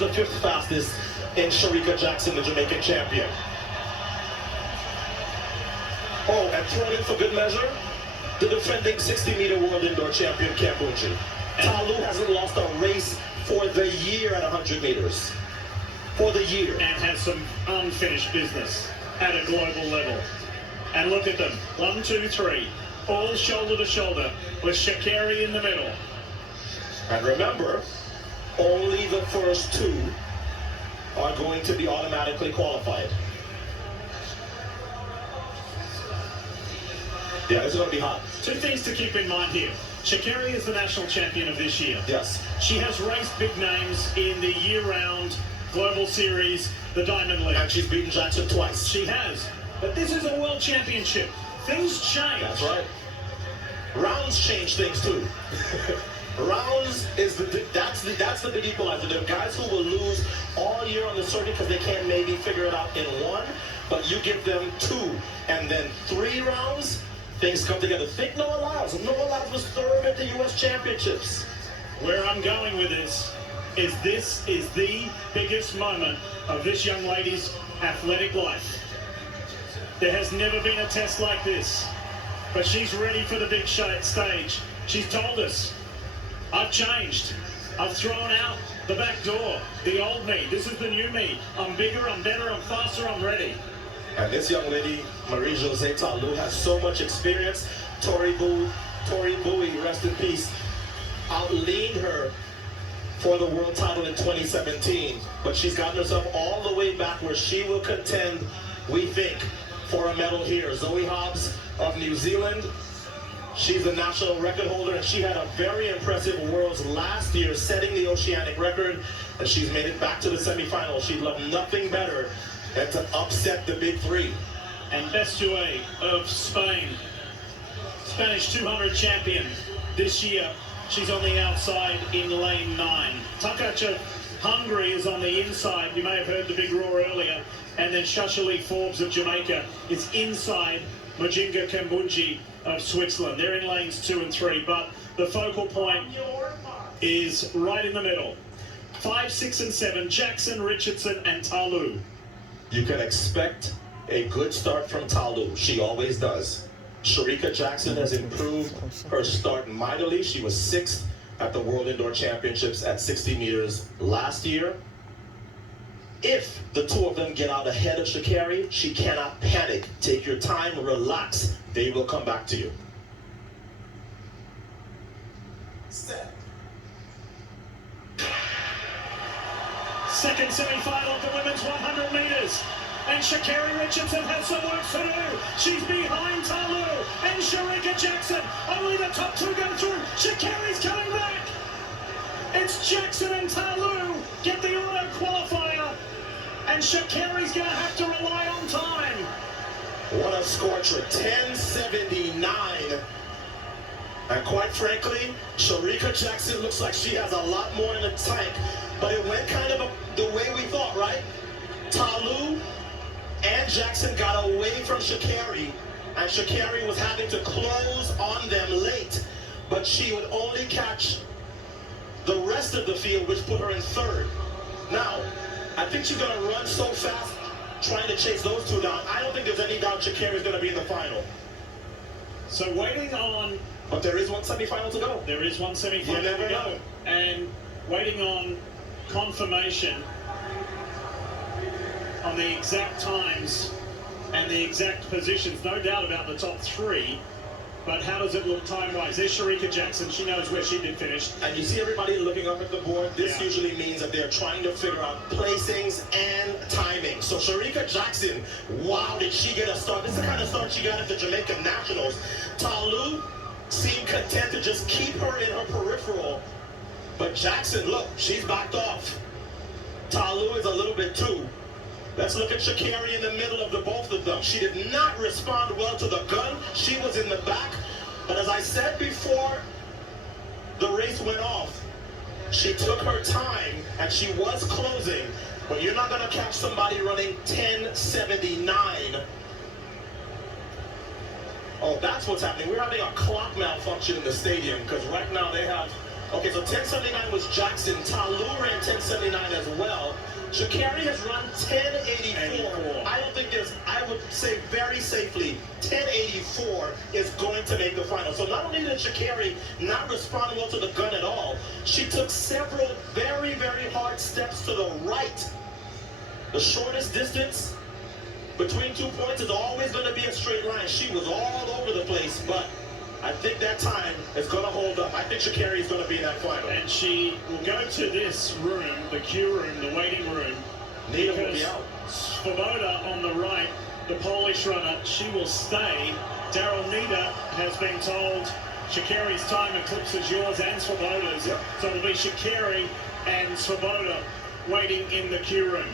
is the 5th fastest in Shericka Jackson, the Jamaican champion. Oh, and thrown in for good measure, the defending 60-meter world indoor champion, Kambunji. Talu hasn't lost a race for the year at 100 meters. For the year. And has some unfinished business at a global level. And look at them. 1, 2, 3. All shoulder to shoulder with Sha'Carri in the middle. And remember, only the first 2 are going to be automatically qualified. Yeah, this is going to be hot. 2 things to keep in mind here. Sha'Carri is the national champion of this year. Yes. She has raced big names in the year-round Global Series, the Diamond League. And she's beaten Jackson twice. She has. But this is a world championship. Things change. That's right. Rounds change things too. Rounds is that's the big equalizer. There are guys who will lose all year on the circuit because they can't maybe figure it out in 1, but you give them 2 and then 3 rounds, things come together. Think Noah Lyles. Noah Lyles was 3rd at the U.S. Championships. Where I'm going with this is the biggest moment of this young lady's athletic life. There has never been a test like this, but she's ready for the big stage. She's told us, I've changed. I've thrown out the back door, the old me. This is the new me. I'm bigger, I'm better, I'm faster, I'm ready. And this young lady, Marie-Josée Talu, has so much experience. Tori Bowie, rest in peace, outleaned her for the world title in 2017. But she's gotten herself all the way back where she will contend, we think, for a medal here. Zoe Hobbs of New Zealand, she's the national record holder, and she had a very impressive Worlds last year, setting the oceanic record, and she's made it back to the semifinals. She'd love nothing better than to upset the big 3. And Bestué of Spain, Spanish 200 champion this year. She's on the outside in lane 9. Takac of Hungary is on the inside. You may have heard the big roar earlier. And then Shashali Forbes of Jamaica is inside Mujinga Kambunji of Switzerland. They're in lanes 2 and 3, but the focal point is right in the middle. 5, 6, and 7, Jackson, Richardson, and Talu. You can expect a good start from Talu. She always does. Shericka Jackson has improved her start mightily. She was 6th at the World Indoor Championships at 60 meters last year. If the 2 of them get out ahead of Sha'Carri, she cannot panic. Take your time, relax. They will come back to you. Second semi-final of the women's 100 meters. And Sha'Carri Richardson has some work to do. She's behind Talu and Shericka Jackson. Only the top 2 go through. Sha'Carri's coming back. It's Jackson and Talu get the auto qualifier. And Sha'Carri's going to have to rely on time. What a scorcher, 10:79. And quite frankly, Shericka Jackson looks like she has a lot more in the tank. But it went kind of the way we thought, right? Talu and Jackson got away from Sha'Carri, and Sha'Carri was having to close on them late. But she would only catch the rest of the field, which put her in 3rd. Now, I think she's going to run so fast trying to chase those 2 down. I don't think there's any doubt Sha'Carri's going to be in the final. So waiting on... But there is one semifinal to go. There is one semifinal you never to go. know. And waiting on confirmation on the exact times and the exact positions. No doubt about the top 3. But how does it look time-wise? There's Shericka Jackson. She knows where she did finish. And you see everybody looking up at the board. This usually means that they're trying to figure out placings and timing. So Shericka Jackson, wow, did she get a start? This is the kind of start she got at the Jamaican Nationals. Talu seemed content to just keep her in her peripheral. But Jackson, look, she's backed off. Talu is a little bit too. Let's look at Sha'Carri in the middle of the both of them. She did not respond well to the gun. She was in the back. But as I said before the race went off, she took her time and she was closing. But you're not going to catch somebody running 10:79. Oh, that's what's happening. We're having a clock malfunction in the stadium because right now they have Okay, so 1079 was Jackson. Tallulah ran 1079 as well. Sha'Carri has run 1084. I don't think there's, I would say very safely, 1084 is going to make the final. So not only did Sha'Carri not respond well to the gun at all, she took several very, very hard steps to the right. The shortest distance between 2 points is always going to be a straight line. She was all over the place, but I think that time is going to hold up. I think Sha'Carri is going to be in that final. And she will go to this room, the queue room, the waiting room. Nita will be out. Svoboda on the right, the Polish runner, she will stay. Daryl Nita has been told Sha'Carri's time eclipses yours and Svoboda's. Yep. So it'll be Sha'Carri and Svoboda waiting in the queue room.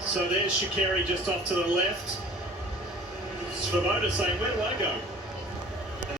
So there's Sha'Carri just off to the left. Svoboda saying, where do I go?